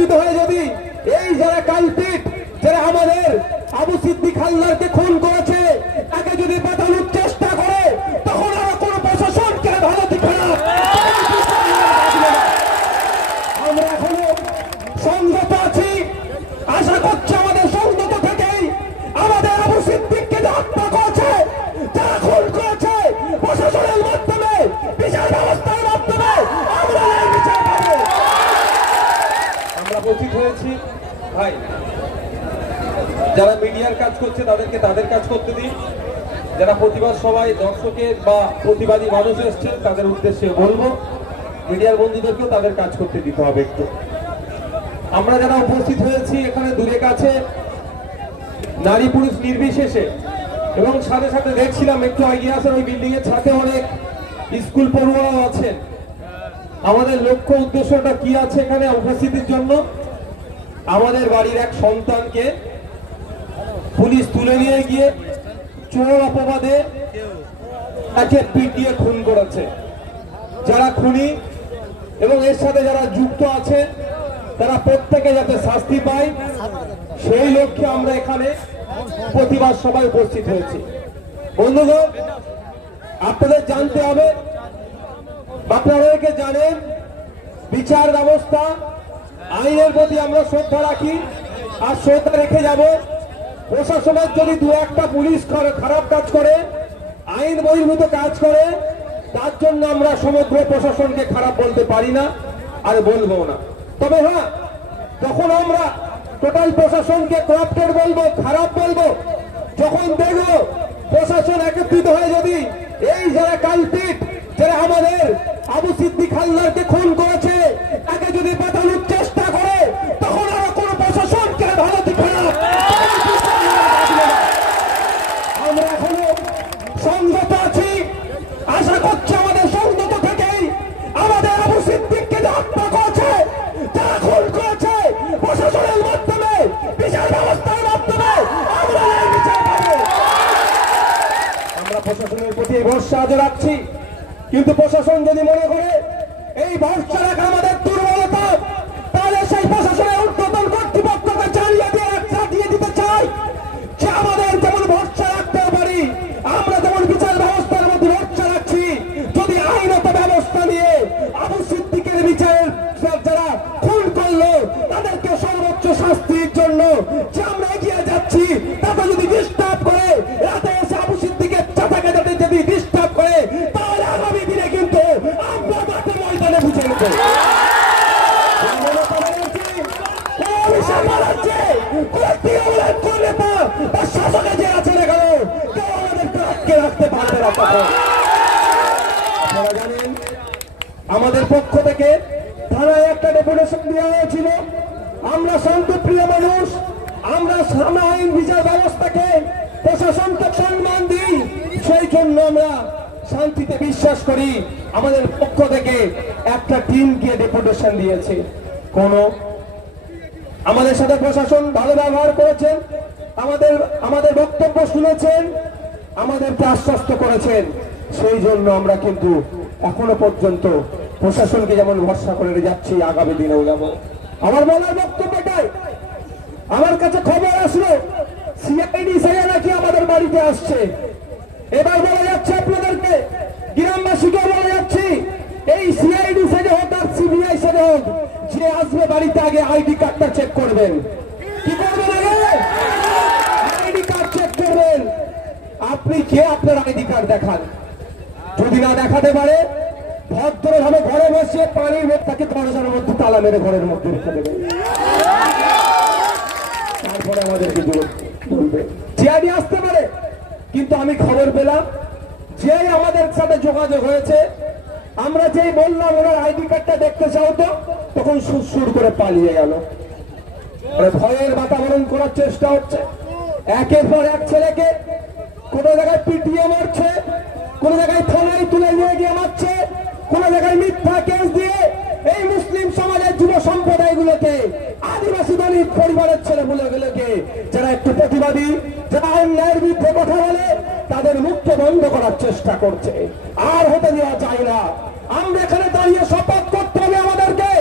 একত্রিত হয়ে যদি এই যারা কালপিট যারা আমাদের আবু সিদ্দিক হালদারকে খুন করেছে, তাকে যদি যারা মিডিয়ার কাজ করছে, তাদেরকে তাদের কাজ করতে দিন। যারা প্রতিবাদ সভায় দর্শকের বা প্রতিবাদী মানুষ এসছে তাদের উদ্দেশ্যে বলব, মিডিয়ার বন্ধুদেরকেও তাদের কাজ করতে দিতে হবে একটু। আমরা যারা উপস্থিত হয়েছি, এখানে দূরে কাছে, নারী পুরুষ নির্বিশেষে, এবং সাথে সাথে দেখছিলাম, একটু এগিয়ে আসার ওই বিল্ডিং এর ছাদে অনেক স্কুল পড়ুয়াও আছেন। আমাদের লক্ষ্য উদ্দেশ্যটা কি আছে এখানে উপস্থিতির জন্য? আমাদের বাড়ির এক সন্তানকে পুলিশ তুলে নিয়ে গিয়ে চোর অপবাদে তাকে পিটিয়ে খুন করেছে। যারা খুনি এবং এর সাথে যারা যুক্ত আছে, তারা প্রত্যেকে যাতে শাস্তি পায়, সেই লক্ষ্যে আমরা এখানে প্রতিবাদ সভায় উপস্থিত হয়েছি। বন্ধুগণ, আপনাদের জানতে হবে, আপনাদেরকে জানেন, বিচার ব্যবস্থা, আইনের প্রতি আমরা শ্রদ্ধা রাখি, আর শ্রদ্ধা রেখে যাব। প্রশাসনের যদি দু একটা পুলিশ খারা- খারাপ কাজ করে, আইন বহির্ভূত কাজ করে, তার জন্য আমরা সমগ্র প্রশাসনকে খারাপ বলতে পারি না আর বলব না। তবে হ্যাঁ যখন আমরা টোটাল প্রশাসনকে করাপ্টেড বলব, খারাপ বলব, যখন দেখব প্রশাসন একত্রিত হয়ে যদি এই যারা কালপিট যারা আমাদের আবু সিদ্দিক হালদারকে খুন করেছে, তাকে যদি বাঁচানোর প্রতি ভরসা আজও রাখছি। কিন্তু প্রশাসন যদি মনে করে এই ভরসা রাখা আমাদের দুর্বলতা তাহলে সেই প্রশাসনের ঊর্ধ্বতন কর্তৃপক্ষকে চালিয়ে দিয়ে চালিয়ে দিতে চাই যে আমাদের যেমন ভরসা রাখতে পারি আমরা যেমন বিচার ব্যবস্থার মধ্যে ভরসা রাখছি যদি আইনত ব্যবস্থা নিয়ে আবু সিদ্দিকের বিচারের যারা খুন করল তাদেরকে সর্বোচ্চ শাস্তির জন্য যে আমরা এগিয়ে যাচ্ছি তাতে যদি ডিস্টার্ব করে রাতে এসে আবু সিদ্দিকের চাচাকে যাতে যদি ডিস্টার্ব করে তাহলে আগামী দিনে কিন্তু আমরা মাঠে ময়দানে বুঝে নেব মমতা ব্যানার্জি, কোন অভিষেক ব্যানার্জি, কোন তৃণমূলের কোন নেতা বা শাসকে যে আছে না কেন, কেউ আমাদেরকে আটকে রাখতে পারবে না তখন। আমাদের পক্ষ থেকে থানায় একটা ডেপুটেশন দেওয়া হয়েছিল। আমরা শান্তপ্রিয় মানুষ, আমরা সামনে আইন, বিচার ব্যবস্থাকে প্রশাসনকে সম্মান দিই, সেই জন্য আমরা শান্তিতে বিশ্বাস করি। আমাদের পক্ষ থেকে একটা টিম গিয়ে ডেপুটেশন দিয়েছে। কোন। আমাদের সাথে প্রশাসন ভালো ব্যবহার করেছেন। আমাদের আমাদের বক্তব্য শুনেছেন। আমাদেরকে আশ্বস্ত করেছেন। সেই জন্য আমরা কিন্তু এখনও পর্যন্ত প্রশাসনকে যেমন ভরসা করে যাচ্ছি, আগামী দিনেও যাব। আমার বলার বক্তব্য এটাই। আমার কাছে খবর আসলো, সিআইডি সাইয়া নাকি আমাদের বাড়িতে আসছে। এবার বলা যাচ্ছে আপনাদেরকে গ্রামবাসীকে বলা যাচ্ছি, এই সিআইডি সেজে হোক আর সিবিআই সেজে হোক, যে আসবে বাড়িতে আগে আইডি কার্ডটা চেক করবেন কি করবেন আগে আইডি কার্ড চেক করবেন আপনি কে আপনার আইডি কার্ড দেখান? যদি না দেখাতে পারে, ভদ্রভাবে ঘরে বসে পানির মধ্যে তাকে দরজার মধ্যে তালা মেরে ঘরের মধ্যে রেখে দেবেন তারপরে আমাদেরকে দূর- বলবে জিআইডি আসতে পারে, কিন্তু আমি খবর পেলাম, যে আমাদের সাথে যোগাযোগ হয়েছে, আমরা যেই বললাম ওনার আইডি কার্ডটা দেখতে চাও তো, তখন সুর করে পালিয়ে গেল। মানে ভয়ের বাতাবরণ করার চেষ্টা হচ্ছে। একের পর এক ছেলেকে কোন জায়গায় পিটিয়ে মারছে, কোন জায়গায় থানায় তুলে নিয়ে গিয়ে মারছে, কোন জায়গায় মিথ্যা কেস দিয়ে এই মুসলিম সমাজের যুব সম্প্রদায়গুলোকে, আদিবাসী দলিত পরিবারের ছেলে গুলোকে যারা একটু প্রতিবাদী, যারা অন্যায়ের বিরুদ্ধে কথা বলে, তাদের মুখকে বন্ধ করার চেষ্টা করছে। আর হতে দেওয়া যায় না। আমরা এখানে দাঁড়িয়ে শপথ করতে হবে আমাদেরকে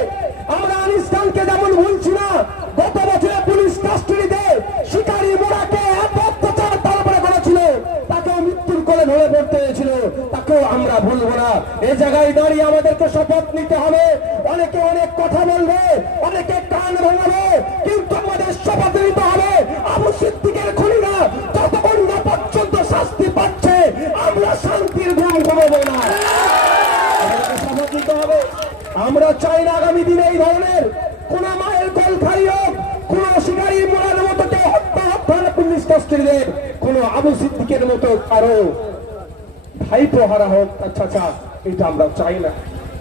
আমরা আনিস খানকে যেমন ভুলছিল জায়গায় দাঁড়িয়ে আমাদেরকে শপথ নিতে হবে। অনেকে অনেক কথা বলবে, অনেকে কান ভাঙাবে, কিন্তু আমাদের শপথ নিতে হবে। আবু সিদ্দিকের খুনিরা যতক্ষণ না পর্যন্ত শাস্তি পাচ্ছে। আমরা শান্তির ঘুম ঘুমাবো না। শপথ নিতে হবে। আমরা চাই না আগামী দিনে এই ধরনের কোন মায়ের কল খালি হোক, কোন শিকারী মোড়ার মতো কেউ হত্যা হত্যা পুলিশ কাস্টডিদের কোন আবু সিদ্দিকের মতো কারও ভাইপো হারা হোক তার চাচা। এটা আমরা চাই না।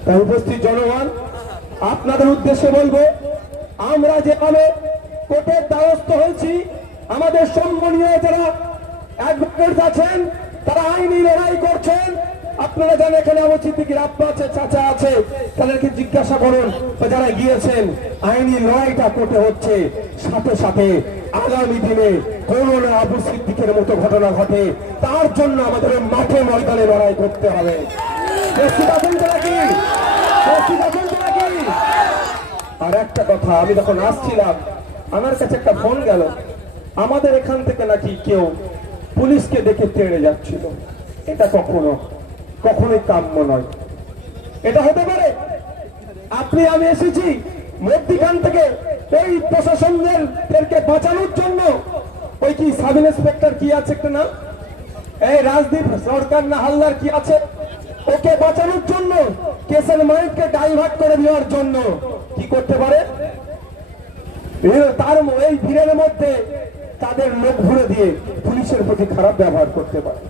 তাই উপস্থিত জনগণ, আপনাদের উদ্দেশ্যে বলব, আমরা যেভাবে কোর্টের দ্বারস্থ হয়েছি, আমাদের সম্মানীয় যারা অ্যাডভোকেট আছেন, তারা আইনি লড়াই করছেন, আপনারা জানেন এখানে আবু সিদ্দিকির আব্বা আছে, চাচা আছে, তাদেরকে জিজ্ঞাসা করুন যারা গিয়েছেন, আইনি লড়াইটা কোর্টে হচ্ছে। সাথে সাথে আগামী দিনে কোনো না আবু সিদ্দিকের মতো ঘটনা ঘটে, তার জন্য আমাদের মাঠে ময়দানে লড়াই করতে হবে। আর একটা কথা, আমি যখন আসছিলাম, আমার কাছে একটা ফোন গেল। আমাদের এখান থেকে নাকি কেউ পুলিশকে দেখে তেড়ে যাচ্ছিল। এটা কখনো, কখনোই কাম্য নয়। এটা হতে পারে, আপনি, আমি এসেছি মধ্যিখান থেকে এই প্রশাসনদের বাঁচানোর জন্য। ওই কি সাব ইন্সপেক্টর কি আছে একটা না এই রাজদীপ, সরকার না হালদার কি আছে? ওকে বাঁচানোর জন্য কেসের মাইককে ডাইভার্ট করে দেওয়ার জন্য। কি করতে পারে? তার এই ভিড়ের মধ্যে তাদের লোক ঘুরে দিয়ে পুলিশের প্রতি খারাপ ব্যবহার করতে পারে।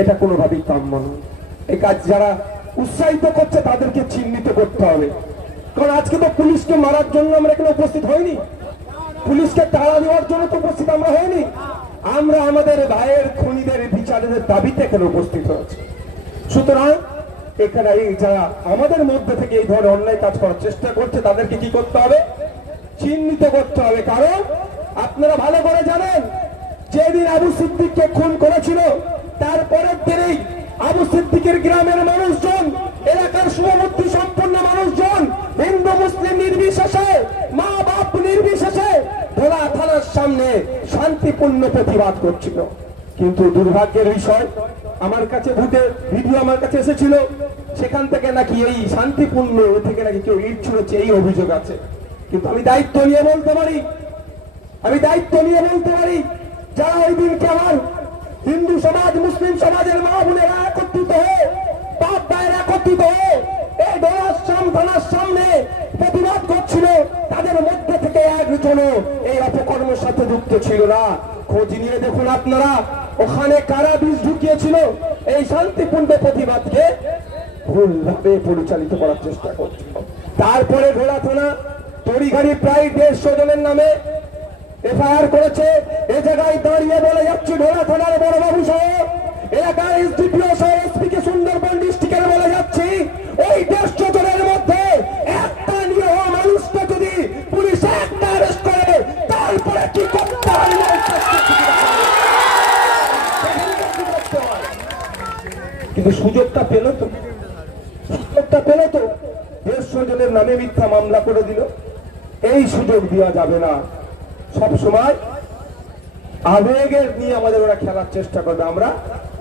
এটা কোনোভাবেই কাম্য নয়। এই কাজ যারা উৎসাহিত করছে তাদেরকে চিহ্নিত করতে হবে। কারণ আজকে তো পুলিশকে মারার জন্য আমরা এখানে উপস্থিত হইনি। পুলিশকে তাড়া দেওয়ার জন্য তো উপস্থিত আমরা হইনি। আমরা আমাদের ভাইয়ের খুনিদের বিচারের দাবিতে এখানে উপস্থিত হয়েছি। সুতরাং এখানে এই যারা আমাদের মধ্যে থেকে এই ধরনের অন্যায় কাজ করার চেষ্টা করছে, তাদেরকে কি করতে হবে? চিহ্নিত করতে হবে। কারণ আপনারা ভালো করে জানেন, যেদিন আবু সিদ্দিককে খুন করেছিল তারপরের দিনেই আবু সিদ্দিকের গ্রামের মানুষজন, এলাকার শুভবুদ্ধি সম্পন্ন মানুষজন, হিন্দু, মুসলিম নির্বিশেষে, মা বাপ নির্বিশেষে ধোলা থানার সামনে শান্তিপূর্ণ প্রতিবাদ করছিল। কিন্তু দুর্ভাগ্যের বিষয় আমার কাছে ভূতের ভিডিও আমার কাছে এসেছিল, সেখান থেকে নাকি এই শান্তিপূর্ণ থেকে নাকি কেউ ইট ছুড়েছে, এই অভিযোগ আছে। কিন্তু আমি দায়িত্ব নিয়ে বলতে পারি, আমি দায়িত্ব নিয়ে বলতে পারি, যারা ওই দিনকে আমার হিন্দু সমাজ, মুসলিম সমাজের মা বোনেরা একত্রিত হয়ে, বাপ একত্রিত হয়ে, এই থানার সামনে প্রতিবাদ করছিল, তাদের মধ্যে থেকে একজনও এই অপকর্মের সাথে যুক্ত ছিল না। খোঁজ নিয়ে দেখুন আপনারা, ওখানে কারা বীজ ঢুকিয়েছিল? এই শান্তিপূর্ণ প্রতিবাদকে ভুলভাবে পরিচালিত করার চেষ্টা করছিল তারপরে ঘোড়া থানা, তড়িঘাড়ি প্রায় দেড়শো জনের নামে এফআইআর করেছে। এ জায়গায় দাঁড়িয়ে বলে যাচ্ছি ঢোলা থানার বড় বাবু সহ এলাকার এসডিপিও সহ এসপি কে সুন্দরবন ডিস্ট্রিক্টের বলে যাচ্ছি, ওই দেড়শো জনের মধ্যে একটা নিরীহ মানুষকে যদি পুলিশ একটা অ্যারেস্ট করে, তারপরে কি করতে হয় না, সেখানে কি করতে হয়? কিন্তু সুযোগটা পেল তো। সুযোগটা পেল তো। দেড়শো জনের নামে মিথ্যা মামলা করে দিল। এই সুযোগ দেওয়া যাবে না। সব সময় আবেগের নিয়ে আমাদের ওরা খেলার চেষ্টা করবে। আমরা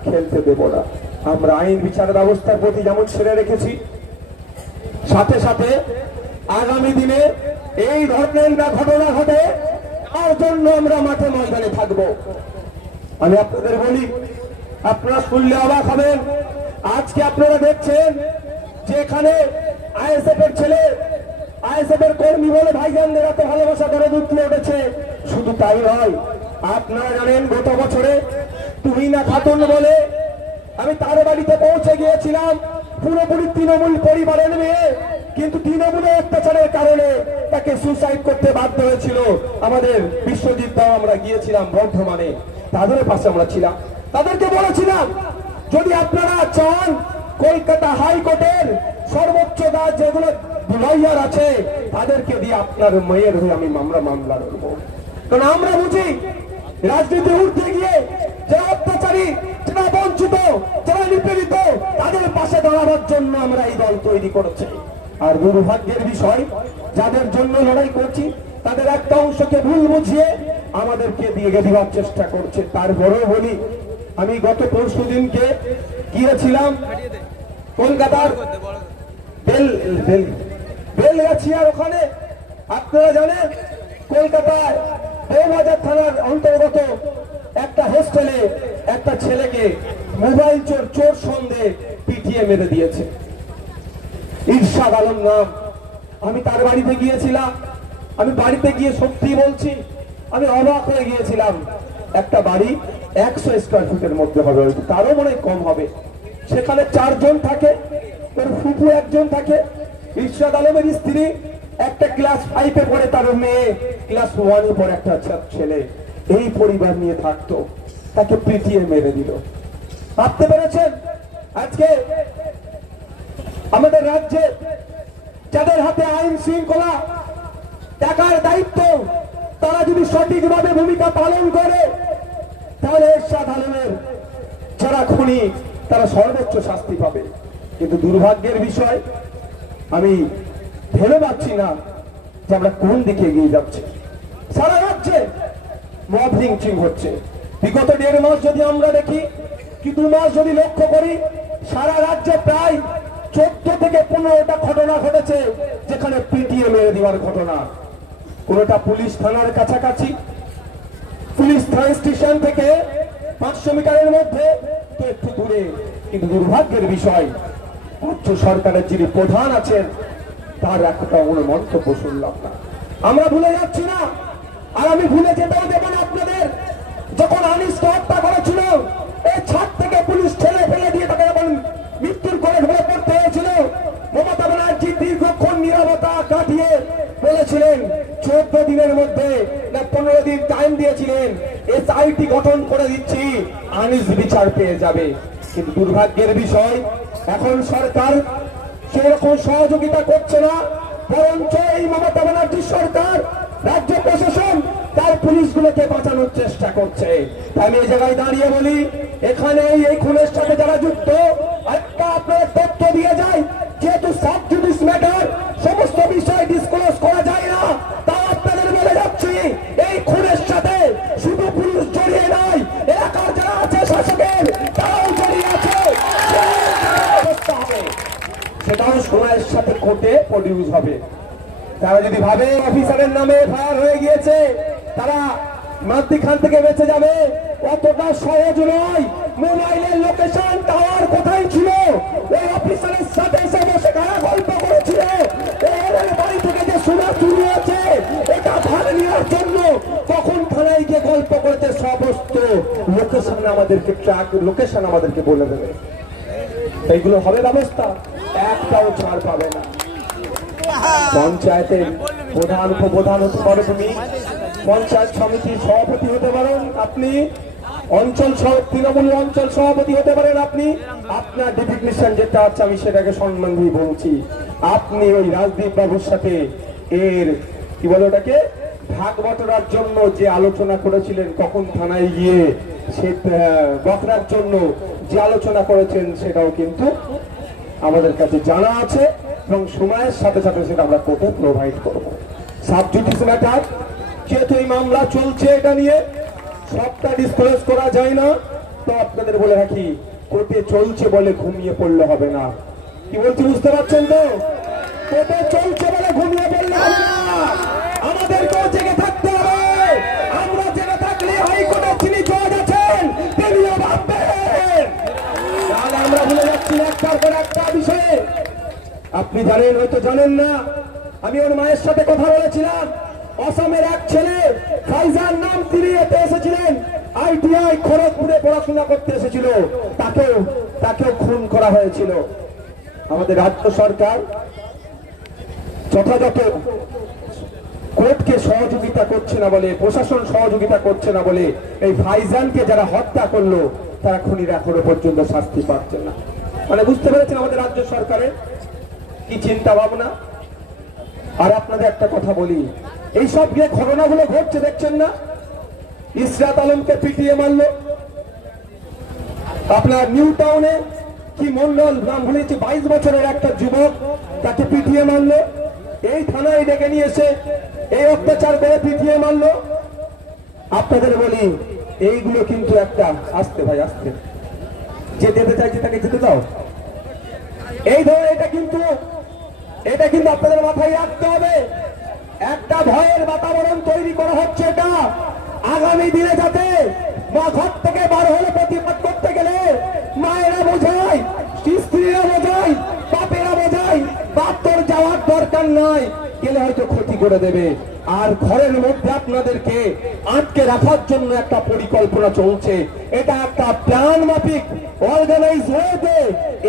খেলতে দেব না। আমরা আইন বিচার ব্যবস্থার প্রতি যেমন ছেড়ে রেখেছি, সাথে সাথে আগামী দিনে এই ধরনের না ঘটনা ঘটে, তার জন্য আমরা মাঠে ময়দানে থাকব। আমি আপনাদের বলি আপনারা শুনলে অবাক হবেন। আজকে আপনারা দেখছেন যে এখানে আইএসএফ এর ছেলে, আইএসএফ এর কর্মী বলে ভাইজানদের এত ভালোবাসা করে উঠলে উঠেছে? শুধু তাই নয়, আপনারা জানেন গত বছরে তুমি না খাতুন বলে আমি তার বাড়িতে পৌঁছে গিয়েছিলাম, পুরোপুরি তৃণমূল পরিবারের মেয়ে। কিন্তু তৃণমূলের অত্যাচারের কারণে তাকে সুসাইড করতে বাধ্য হয়েছিল আমাদের বিশ্বজিৎ দাও, আমরা গিয়েছিলাম বর্ধমানে। তাদের পাশে আমরা ছিলাম। তাদেরকে বলেছিলাম, যদি আপনারা চান কলকাতা হাইকোর্টের সর্বোচ্চ দাস যেগুলো লয়ার আছে, তাদেরকে দিয়ে আপনার মেয়ের হয়ে আমি মামলা মামলা লড়বো। কারণ আমরা বুঝি, রাজনীতি উঠতে গিয়ে যারা অত্যাচারী, যারা বঞ্চিত, যারা নিপীড়িত, তাদের পাশে দাঁড়াবার জন্য আমরা এই দল তৈরি করেছি। আর দুর্ভাগ্যের বিষয়, যাদের জন্য লড়াই করছি, তাদের একটা অংশকে ভুল বুঝিয়ে আমাদেরকে দিয়ে দেওয়ার চেষ্টা করছে। তারপরেও বলি আমি গত পরশু দিনকে গিয়েছিলাম কলকাতার ওখানে। আপনারা জানেন কলকাতায় বৌবাজার থানার অন্তর্গত একটা হোস্টেলে একটা ছেলেকে মোবাইল চোর চোর সন্দেহে পিটিয়ে মেরে দিয়েছে। ঈর্ষাদ আলম নাম। আমি তার বাড়িতে গিয়েছিলাম। আমি বাড়িতে গিয়ে সত্যি বলছি, আমি অবাক হয়ে গিয়েছিলাম। একটা বাড়ি একশো স্কোয়ার ফিটের মধ্যে হবে, তারও মনে কম হবে। সেখানে চারজন থাকে তোর ফুপু একজন থাকে। ঈর্ষাদ আলমের স্ত্রী, একটা ক্লাস ফাইভে পড়ে তার মেয়ে ক্লাস ওয়ানে পড়ে একটা ছেলে। এই পরিবার নিয়ে থাকতো। তাকে পিটিয়ে মেরে দিল। ভাবতে পেরেছেন? আজকে আমাদের রাজ্যে যাদের হাতে আইন শৃঙ্খলা, টাকার দায়িত্ব, তারা যদি সঠিকভাবে ভূমিকা পালন করে তাহলে এরশাদ আলমের যারা খুনি, তারা সর্বোচ্চ শাস্তি পাবে। কিন্তু দুর্ভাগ্যের বিষয়, আমি ভেবে পাচ্ছি না যে আমরা কোন দিকে এগিয়ে যাচ্ছি। সারা রাজ্যে মদ লিঞ্চিং হচ্ছে। বিগত দেড় মাস যদি আমরা দেখি, কি দু মাস যদি লক্ষ্য করি, সারা রাজ্যে প্রায় চোদ্দ থেকে পনেরোটা ঘটনা ঘটেছে, যেখানে পিটিয়ে মেরে দেওয়ার ঘটনা। কোনোটা পুলিশ থানার কাছাকাছি পুলিশ থানা স্টেশন থেকে পাঁচশো মিটারের মধ্যে তো একটু দূরে। কিন্তু দুর্ভাগ্যের বিষয় উচ্চ সরকারের যিনি প্রধান আছেন, তার একটা কোনো মন্তব্য শুনলাম না। আমরা ভুলে যাচ্ছি না, আর আমি ভুলে যেতেও দেবেন আপনাদের। যখন আনিসকে হত্যা করেছিল এই ছাদ থেকে পুলিশ ঠেলে বলেছিলেন চোদ্দ দিনের মধ্যে, না পনেরো দিন টাইম দিয়েছিলেন। এসআইটি গঠন করে দিচ্ছি, আনিস বিচার পেয়ে যাবে। কিন্তু দুর্ভাগ্যের বিষয়, এখন সরকার সেরকম সহযোগিতা করছে না, বরঞ্চ এই মমতা ব্যানার্জির সরকার, রাজ্য প্রশাসন, তার পুলিশগুলোকে বাঁচানোর চেষ্টা করছে। আমি এই জায়গায় দাঁড়িয়ে বলি এখানে এই খুনের সাথে যারা যুক্ত কোর্টে প্রডিউস হবে। তারা যদি ভাবে অফিসারের নামে ফায়ার হয়ে গিয়েছে, তারা মাতৃখান থেকে বেঁচে যাবে। অতটা সহজ নয়। মোবাইলের লোকেশন টাওয়ার কোথায় ছিল? ওই অফিসারের সাথে এসে বসে কারা গল্প করেছিল? বাড়ি থেকে যে সোনা চুরি আছে এটা ভাগ নেওয়ার জন্য তখন থানায় গিয়ে গল্প করতে সমস্ত লোকেশন আমাদেরকে ট্রাক লোকেশন আমাদেরকে বলে দেবে। এইগুলো হবে ব্যবস্থা। একটাও ছাড় পাবে না। পঞ্চায়েতের প্রধান, উপপ্রধান হতে পারো তুমি পঞ্চায়েত সমিতির সভাপতি হতে পারেন আপনি, অঞ্চল তৃণমূল অঞ্চল সভাপতি হতে পারেন আপনি। আপনার ডেফিগনেশন যেটা আছে, আমি সেটাকে সম্মান দিয়ে বলছি। আপনি ওই রাজদীপ বাবুর সাথে এর, কি বলে ওটাকে, ভাগ বটরার জন্য যে আলোচনা করেছিলেন, কখন থানায় গিয়ে, সে বকরার জন্য যে আলোচনা করেছেন সেটাও কিন্তু আমাদের কাছে জানা আছে এবং সময়ের সাথে সাথে সেটা আমরা কোর্টে প্রোভাইড করব। সাব জুডিস ম্যাটার যেহেতু এই মামলা চলছে এটা নিয়ে, সবটা ডিসক্লোজ করা যায় না। তো আপনাদের বলে রাখি, কোর্টে চলছে বলে ঘুমিয়ে পড়লে হবে না। কি বলছি, বুঝতে পারছেন তো? কোর্টে চলছে বলে ঘুমিয়ে পড়লে হবে না। আমাদেরকেও জেগে থাকতে হবে আমরা জেগে থাকলে হাইকোর্টের যিনি জজ আছেন তিনিও ভাববেন তাহলে আমরা ভুলে যাচ্ছি না একটার পর একটা বিষয়ে আপনি জানেন, হয়তো জানেন না, আমি ওর মায়ের সাথে কথা বলেছিলাম। অসমের এক ছেলে, ফাইজার নাম তিনি এতে এসেছিলেন। আইটিআই খড়গপুরে পড়াশোনা করতে এসেছিল। তাকেও তাকেও খুন করা হয়েছিল। আমাদের রাজ্য সরকার যথাযথ কোর্টকে সহযোগিতা করছে না বলে, প্রশাসন সহযোগিতা করছে না বলে, এই ফাইজানকে যারা হত্যা করল, তারা খুনিরা এখনও পর্যন্ত শাস্তি পাচ্ছে না। মানে বুঝতে পেরেছেন আমাদের রাজ্য সরকারের? কি চিন্তা ভাবনা? আর আপনাদের একটা কথা বলি। এই সব যে ঘটনাগুলো ঘটছে, দেখছেন না? ইসরাত আলমকে পিটিয়ে মারলো। আপনার নিউ টাউনে কি মন্ডল নাম ভুলেছি, বাইশ বছরের একটা যুবক তাকে পিটিয়ে মারলো। এই থানায় ডেকে নিয়ে এসে এই অত্যাচার করে পিটিয়ে মারলো। আপনাদের বলি, এইগুলো কিন্তু একটা, আসতে ভাই, আসতে। যে যেতে চাইছে তাকে যেতে দাও। এই ধরে এটা কিন্তু এটা কিন্তু আপনাদের মাথায় রাখতে হবে। একটা ভয়ের বাতাবরণ তৈরি করা হচ্ছে এটা। আগামী দিনে যাতে মা ঘর থেকে বার হলে প্রতিবাদ করতে গেলে মায়েরা বোঝায়, স্ত্রীরা বোঝায়, বাপেরা বোঝায় বাপ তোর যাওয়ার দরকার নয় গেলে হয়তো ক্ষতি করে দেবে। আর ঘরের মধ্যে আপনাদেরকে আটকে রাখার জন্য একটা পরিকল্পনা চলছে। এটা একটা প্ল্যান মাফিক অর্গানাইজ হয়েছে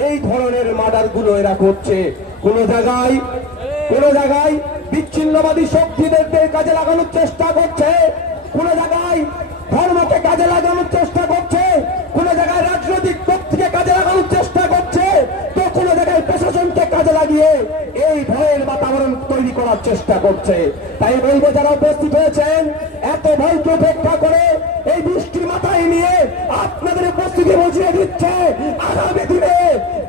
এই ধরনের মার্ডারগুলো এরা করছে। কোন জায়গায় কোন জায়গায় বিচ্ছিন্নবাদী শক্তিদেরকে কাজে লাগানোর চেষ্টা করছে, কোন জায়গায় ধর্মকে কাজে লাগানোর চেষ্টা করছে, কোন জায়গায় রাজনৈতিক শক্তিকে কাজে লাগানোর চেষ্টা করছে, তো কোন জায়গায় প্রশাসনকে কাজে লাগিয়ে এই ভয়ের বাতাবরণ তৈরি করার চেষ্টা করছে। তাই বলব, যারা উপস্থিত হয়েছেন, এত ভয়কে উপেক্ষা করে এই বৃষ্টির মাথায় নিয়ে আপনাদের উপস্থিতি বুঝিয়ে দিচ্ছে, আগামী দিনে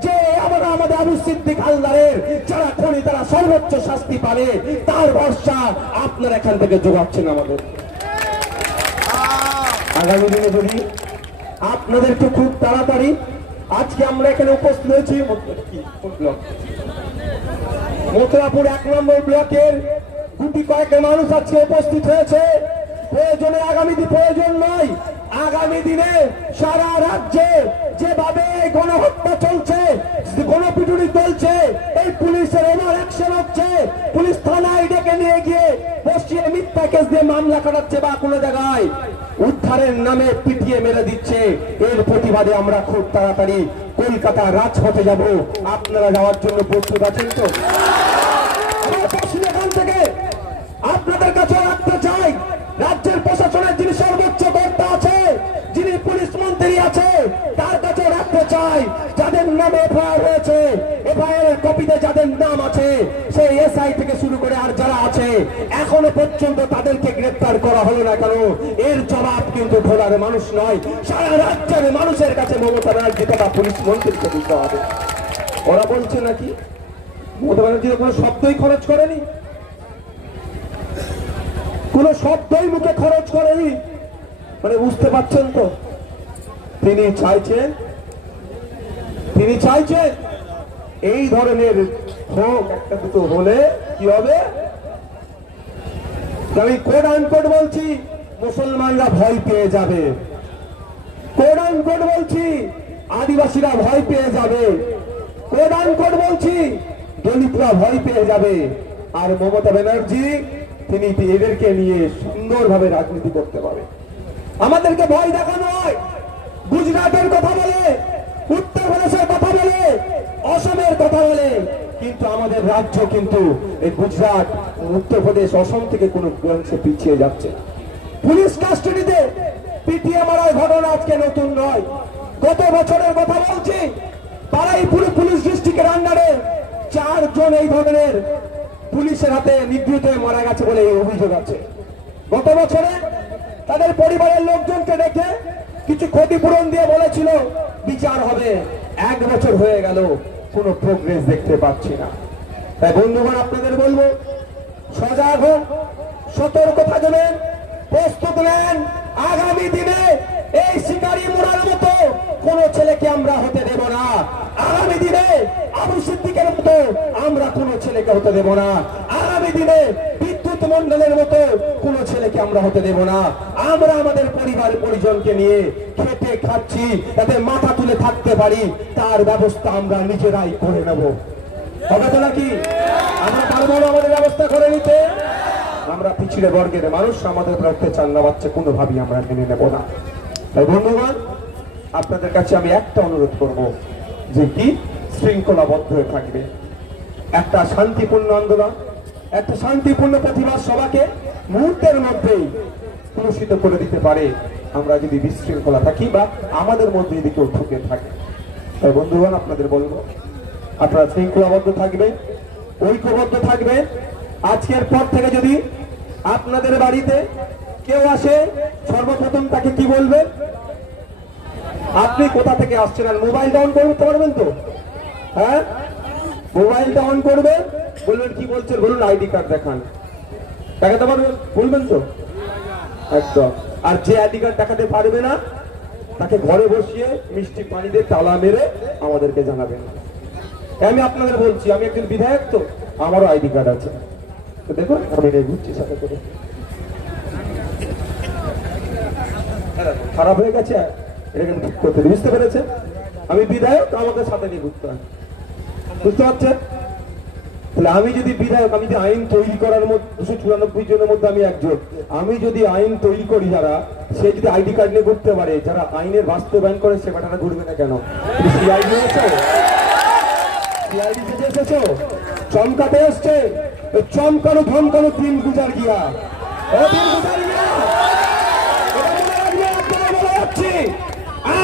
যে আমরা আমাদের আবু সিদ্দিক আল্লাহের যারা তারা সর্বোচ্চ শাস্তি পাবে। তার ভরসা আপনারা এখান থেকে যোগাচ্ছেন আমাদের। আগামী দিনে খুব তাড়াতাড়ি, আজকে আমরা এখানে উপস্থিত হয়েছি? মথুরাপুর এক নম্বর ব্লকের গুটি কয়েক মানুষ আজকে উপস্থিত হয়েছে। প্রয়োজনে আগামী দিন প্রয়োজন নয়। আগামী দিনে সারা রাজ্যে যেভাবে গণহত্যা চলছে গণপিটুনি চলছে, এই পুলিশের ওভার অ্যাকশন হচ্ছে। পুলিশ থানায় ডেকে নিয়ে গিয়ে বসিয়ে মিথ্যা কেস দিয়ে মামলা কাটাচ্ছে বা কোনো জায়গায়। উদ্ধারের নামে পিটিয়ে মেরে দিচ্ছে। এর প্রতিবাদে আমরা খুব তাড়াতাড়ি কলকাতা রাজপথে যাব। আপনারা যাওয়ার জন্য প্রস্তুত আছেন তো? এখান থেকে। আপনাদের কাছে রাখতে চাই। রাজ্যের প্রশাসনের যিনি সর্বোচ্চ কর্তা আছে, যিনি পুলিশ মন্ত্রী আছে চাই যাদের নামে এফআইআর হয়েছে, এফআইআর কপিতে যাদের নাম আছে, সেই এসআই থেকে শুরু করে আর যারা আছে, এখনও পর্যন্ত তাদেরকে গ্রেপ্তার করা হলো না কেন? এর জবাব কিন্তু ভোলার মানুষ নয়। সারা রাজ্যের মানুষের কাছে মমতা ব্যানার্জি তথা পুলিশ মন্ত্রীকে দিতে হবে। ওরা বলছে নাকি? মমতা ব্যানার্জি কোনো শব্দই খরচ করেনি। কোন শব্দই মুখে খরচ করেনি। মানে বুঝতে পারছেন তো? তিনি চাইছেন তিনি চাইছেন, এই ধরনের হোক একটা দুটো হলে কি হবে? আমি কোড আনকোড বলছি, মুসলমানরা ভয় পেয়ে যাবে। কোড আনকোড বলছি, আদিবাসীরা ভয় পেয়ে যাবে। কোড আনকোড বলছি, দলিতরা ভয় পেয়ে যাবে। আর মমতা ব্যানার্জি, তিনি এদেরকে নিয়ে সুন্দরভাবে রাজনীতি করতে পারে। আমাদেরকে ভয় দেখানো হয়। গুজরাটের কথা বলে কথা বলে অসমের কথা বলে, কিন্তু আমাদের রাজ্য কিন্তু এই গুজরাট উত্তরপ্রদেশ অসম থেকে কোনো অংশে পিছিয়ে যাচ্ছে। পুলিশ কাস্টডিতে পিটিয়ে মারার ঘটনা আজকে নতুন নয়। গত বছরের কথা বলছি পাড়াইপুর পুলিশ ডিস্ট্রিক্টের আন্ডারে চারজন এই ধরনের পুলিশের হাতে নিগৃহীত হয়ে মারা গেছে বলে এই অভিযোগ আছে। গত বছরে তাদের পরিবারের লোকজনকে ডেকে কিছু ক্ষতিপূরণ দিয়ে বলেছিল, বিচার হবে। এক বছর হয়ে গেল। কোনো প্রোগ্রেস দেখতে পাচ্ছি না। তাই বন্ধুগণ, আপনাদের বলব, সজাগ হন সতর্ক থাকবেন প্রস্তুত নেন। আগামী দিনে এই শিকারী মোড়ার মতো কোন ছেলেকে আমরা হতে দেব না। আগামী দিনে আবু সিদ্দিকের মতো আমরা কোন ছেলেকে হতে দেব না। আগামী দিনে বিদ্যুৎ মন্ডলের মতো কোন ছেলেকে আমরা হতে দেব না। আমরা আমাদের পরিবার পরিজনকে নিয়ে খেটে খাচ্ছি যাতে মাথা তুলে থাকতে পারি, তার ব্যবস্থা আমরা নিজেরাই করে নেব। হবে তো নাকি? আমরা পারব না আমাদের ব্যবস্থা করে নিতে? আমরা পিছিয়ে বর্গের মানুষ, আমাদের আমরা মেনে নেব না। তাই বন্ধুগণ, আপনাদের কাছে আমি একটা অনুরোধ করব যে কি? শৃঙ্খলাবদ্ধ হয়ে থাকবে। একটা শান্তিপূর্ণ আন্দোলন, একটা শান্তিপূর্ণ প্রতিবাদ সভাকে মুহূর্তের মধ্যেই কলুষিত করে দিতে পারে, আমরা যদি বিশৃঙ্খলা থাকি বা আমাদের মধ্যে যদি কেউ ঠকে থাকে। তাই বন্ধুগণ, আপনাদের বলব, আপনারা শৃঙ্খলাবদ্ধ থাকবেন, ঐক্যবদ্ধ থাকবেন। আজকের পর থেকে যদি আপনাদের বাড়িতে কেউ আসে, সর্বপ্রথম তাকে কি বলবে? আপনি কোথা থেকে আসছেন? আর মোবাইলটা অন করতে পারবেন তো? হ্যাঁ? মোবাইলটা অন করবেন, বলবেন, কি বলছেন? বলুন, আইডি কার্ড দেখান। দেখাতে পারবেন? বলবেন তো? একদম। আর যে আইডি কার্ড দেখাতে পারবে না, তাকে ঘরে বসিয়ে মিষ্টি পানি দিয়ে তালা মেরে আমাদেরকে জানাবেন আমি আপনাদের বলছি, আমি একজন বিধায়ক তো, আমারও আইডি কার্ড আছে। তো দেখুন, আমি ঘুরছি সাথে করে। খারাপ হয়ে গেছে এটাকে ঠিক করতে বুঝতে পেরেছেন? আমি বিধায়ক, আমাকে সাথে নিয়ে ঘুরতে হয়। বুঝতে পারছেন? তাহলে আমি যদি বিধায়ক, আমি যদি আইন তৈরি করার মধ্যে, দুশো চুরানব্বই জনের মধ্যে আমি একজন আমি যদি আইন তৈরি করি যারা, সে যদি আইডি কার্ড নিয়ে ঘুরতে পারে, যারা আইনের বাস্তবায়ন করে, সে বেটারা ঘুরবে না কেন? সিআইডি এসেছ? সিআইডি থেকে এসেছ? চমকাতে এসছে? চমকানো, ধমকানো দিন গুজার গিয়া। দিন গুজার গিয়া।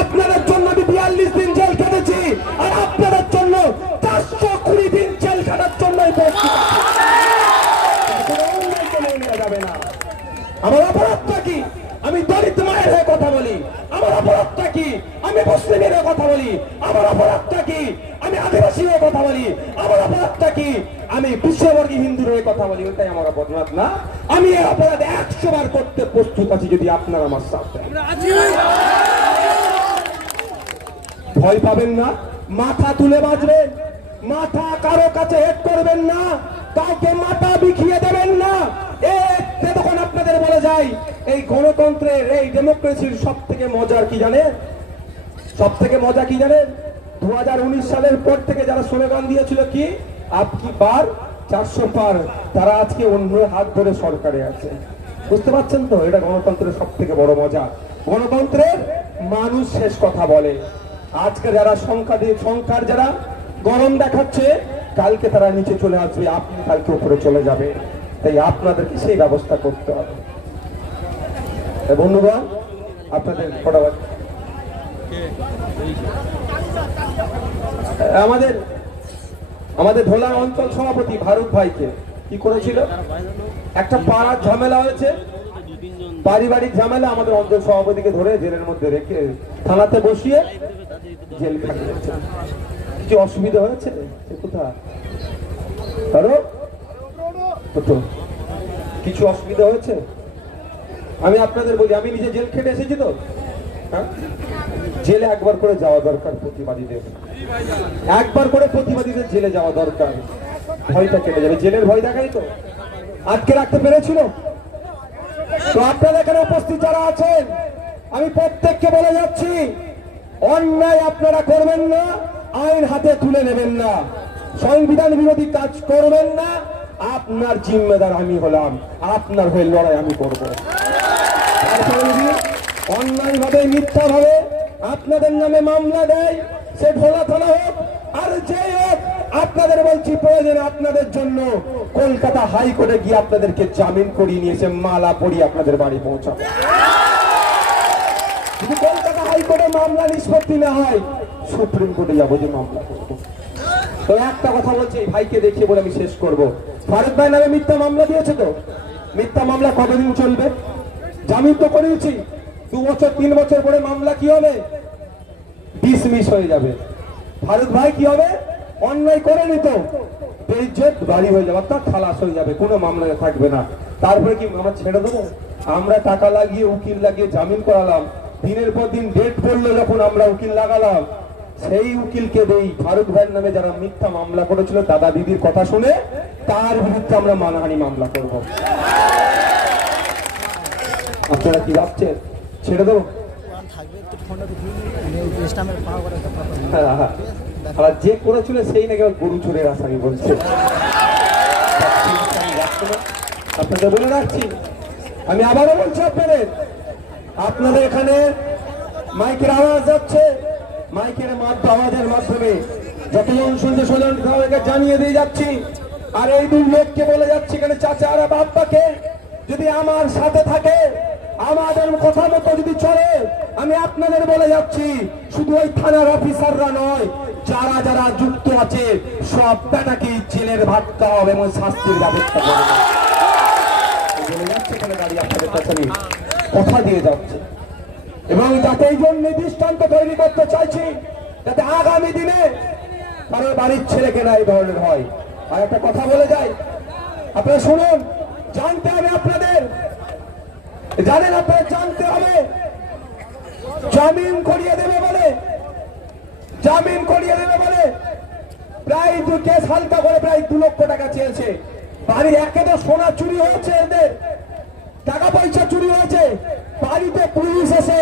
আপনাদের জন্য আমি বিয়াল্লিশ দিন জেল আমার অপরাধটা কি? আমি দলিত মায়ের হয়ে কথা বলি। আমার অপরাধটা কি? আমি মুসলিমের হয়ে কথা বলি। আমার অপরাধটা কি? আমি আদিবাসী হয়ে কথা বলি। আমার অপরাধটা কি? আমি বিশ্ববর্গী হিন্দুর হয়ে কথা বলি। ওটাই আমার অপরাধ না। আমি এই অপরাধ একশো বার করতে প্রস্তুত আছি যদি আপনারা আমার সাথে ভয় পাবেন না। মাথা তুলে বাঁচবেন। মাথা কারও কাছে হেড করবেন না। কাউকে মাথা বিখিয়ে দেবেন না। বলে যাই এই গণতন্ত্রের, এই ডেমোক্রেসির সব থেকে মজার কি জানেন সব থেকে মজা কি জানেন দুই হাজার উনিশ সালের পর থেকে যারা স্লোগান দিয়েছিল কি? আপ কি পার চারশো পার, তারা আজকে অন্য হাত ধরে সরকারে আছে। বুঝতে পারছেন তো? এটা গণতন্ত্রের সব থেকে বড় মজা। গণতন্ত্রের মানুষ শেষ কথা বলে। আজকে যারা সংখ্যা দিয়ে, সংখ্যার যারা গরম দেখাচ্ছে, কালকে তারা নিচে চলে আসবে, আপনি কালকে উপরে চলে যাবে। তাই আপনাদেরকে সেই ব্যবস্থা করতে হবে। বন্ধুগণ, আপনাদের ফটোগ্রাফ আমাদের আমাদের ধোলার অঞ্চল সভাপতি ভারত ভাইকে কি করেছিল? একটা পাড়ার ঝামেলা হয়েছে। পারিবারিক ঝামেলা আমাদের অঞ্চল সভাপতিকে ধরে জেলের মধ্যে রেখে থানাতে বসিয়ে জেল খাটিয়েছে কিছু অসুবিধা হয়েছে? কোথায়? কিছু অসুবিধা হয়েছে? আমি আপনাদের বলি, আমি নিজে জেল খেটে এসেছি তো। হ্যাঁ? জেলে একবার করে যাওয়া দরকার প্রতিবাদীদের। একবার করে প্রতিবাদীদের জেলে যাওয়া দরকার। ভয়টা কেটে যাবে। জেলের ভয় দেখাই তো। আটকে রাখতে পেরেছিল? তো আপনারা এখানে উপস্থিত যারা আছেন, আমি প্রত্যেককে বলে যাচ্ছি, অন্যায় আপনারা করবেন না, আইন হাতে তুলে নেবেন না। সংবিধান বিরোধী কাজ করবেন না। আপনার জিম্মেদার আমি হলাম। আপনার হয়ে লড়াই আমি করব। তারপরে যদি অন্যায় ভাবে মিথ্যা ভাবে আপনাদের নামে মামলা দেয়, সে ঢোলা থানা হোক, আর যে হোক, আপনাদের বলছি প্রয়োজন আপনাদের জন্য। কলকাতা হাইকোর্টে গিয়ে আপনাদেরকে জামিন করিয়ে নিয়ে এসে মালা পরিয়ে আপনাদের বাড়ি পৌঁছাবো। যদি কলকাতা হাইকোর্টে মামলা নিষ্পত্তি না হয়, সুপ্রিম কোর্টে যাব যে মামলা তো একটা কথা বলছি ভাইকে দেখিয়ে বলে আমি শেষ করব। ফারুক ভাই নামে মিথ্যা মামলা দিয়েছে তো? মিথ্যা মামলা কতদিন চলবে? জামিন তো করিয়েছি দু বছর, তিন বছর পরে মামলা কি হবে? ডিসমিস হয়ে যাবে। ফারুক ভাই কি হবে? অন্যায় করে নিত। বেইজ্জত বাড়ি হয়ে যাবে, অর্থাৎ খালাস হয়ে যাবে, কোনো মামলা থাকবে না। তারপরে কি আমরা ছেড়ে দেবো? আমরা টাকা লাগিয়ে, উকিল লাগিয়ে জামিন করালাম। দিনের পর দিন ডেট পড়ল যখন আমরা উকিল লাগালাম। সেই উকিলকে দেই। ফারুক ভাইয়ের নামে যারা মিথ্যা মামলা করেছিল, দাদা দিদির কথা শুনে তার বিরুদ্ধে আমরা মানহানি মামলা করব। আপনারা কি ভাবছেন? ছেড়ে দেবো? হ্যাঁ, হ্যাঁ। আর যে করেছিল সেই নাকি গরু চোরের আসামি বলছে। আপনাদের বলে রাখছি। আমি আবারও বলছি আপনাদের আপনাদের এখানে মাইকের আওয়াজ যাচ্ছে। মাইকের আওয়াজের মাধ্যমে যতজন শুনছে সজন সবাইকে জানিয়ে দিয়ে যাচ্ছি। আর এই দুই লোককে বলে যাচ্ছি এখানে চাচা আর বাপ্পাকে। যদি আমার সাথে থাকে আমাদের কথা মতো যদি চলে, আমি আপনাদের বলে যাচ্ছি, শুধু ওই থানার অফিসাররা নয়, যারা যারা যুক্ত আছে, সব বেটাকে জেলের ভাত খাওয়া হবে এবং শাস্তির ব্যবস্থা করবে। কথা দিয়ে যাচ্ছে। এবং যাতে এই জন্য দৃষ্টান্ত তৈরি করতে চাইছি, যাতে আগামী দিনে কারোর বাড়ির ছেলেকে না এই ধরনের হয়। আর একটা কথা বলে যাই। আপনারা শুনুন, জানতে হবে আপনাদের জানেন আপনারা জানতে হবে, জামিন করিয়ে দেবে বলে, জামিন করিয়ে দেবে বলে, প্রায় দু কেস হালকা করে প্রায় দু লক্ষ টাকা চেয়েছে। বাড়ি একে তো সোনা চুরি হয়েছে এদের, টাকা পয়সা চুরি হয়েছে। বাড়িতে পুলিশ এসে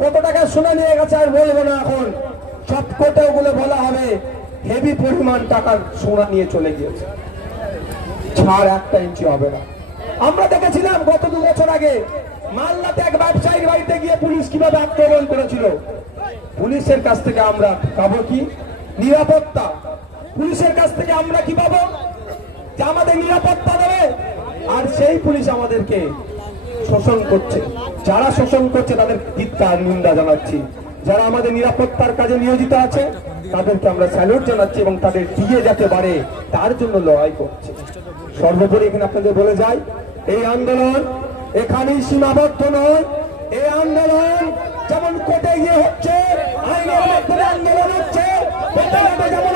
কত টাকা সোনা নিয়ে গেছে আর বলব না এখন। সব কোটে ওগুলো বলা হবে। হেভি পরিমাণ টাকার সোনা নিয়ে চলে গিয়েছে। ছাড় একটা ইঞ্চি হবে না। আমরা দেখেছিলাম গত দু বছর আগে মালদাতে এক ব্যবসায়ীর বাড়িতে গিয়ে পুলিশ কীভাবে আক্রমণ করেছিল। পুলিশের কাছ থেকে আমরা পাবো কি? নিরাপত্তা। পুলিশের কাছ থেকে আমরা কি পাবো? যে আমাদের নিরাপত্তা দেবে। আর সেই পুলিশ আমাদেরকে শোষণ করছে। যারা শোষণ করছে তাদের ধিক্কার, নিন্দা জানাচ্ছি। যারা আমাদের নিরাপত্তার কাজে নিয়োজিত আছে, তাদেরকে আমরা স্যালুট জানাচ্ছি এবং তাদের দিয়ে যাতে পারে, তার জন্য লড়াই করছে। সর্বোপরি এখানে আপনাদের বলে যাই এই আন্দোলন এখানেই সীমাবদ্ধ নয়। এই আন্দোলন যেমন কোটে গিয়ে হচ্ছে আন্দোলন হচ্ছে যেমন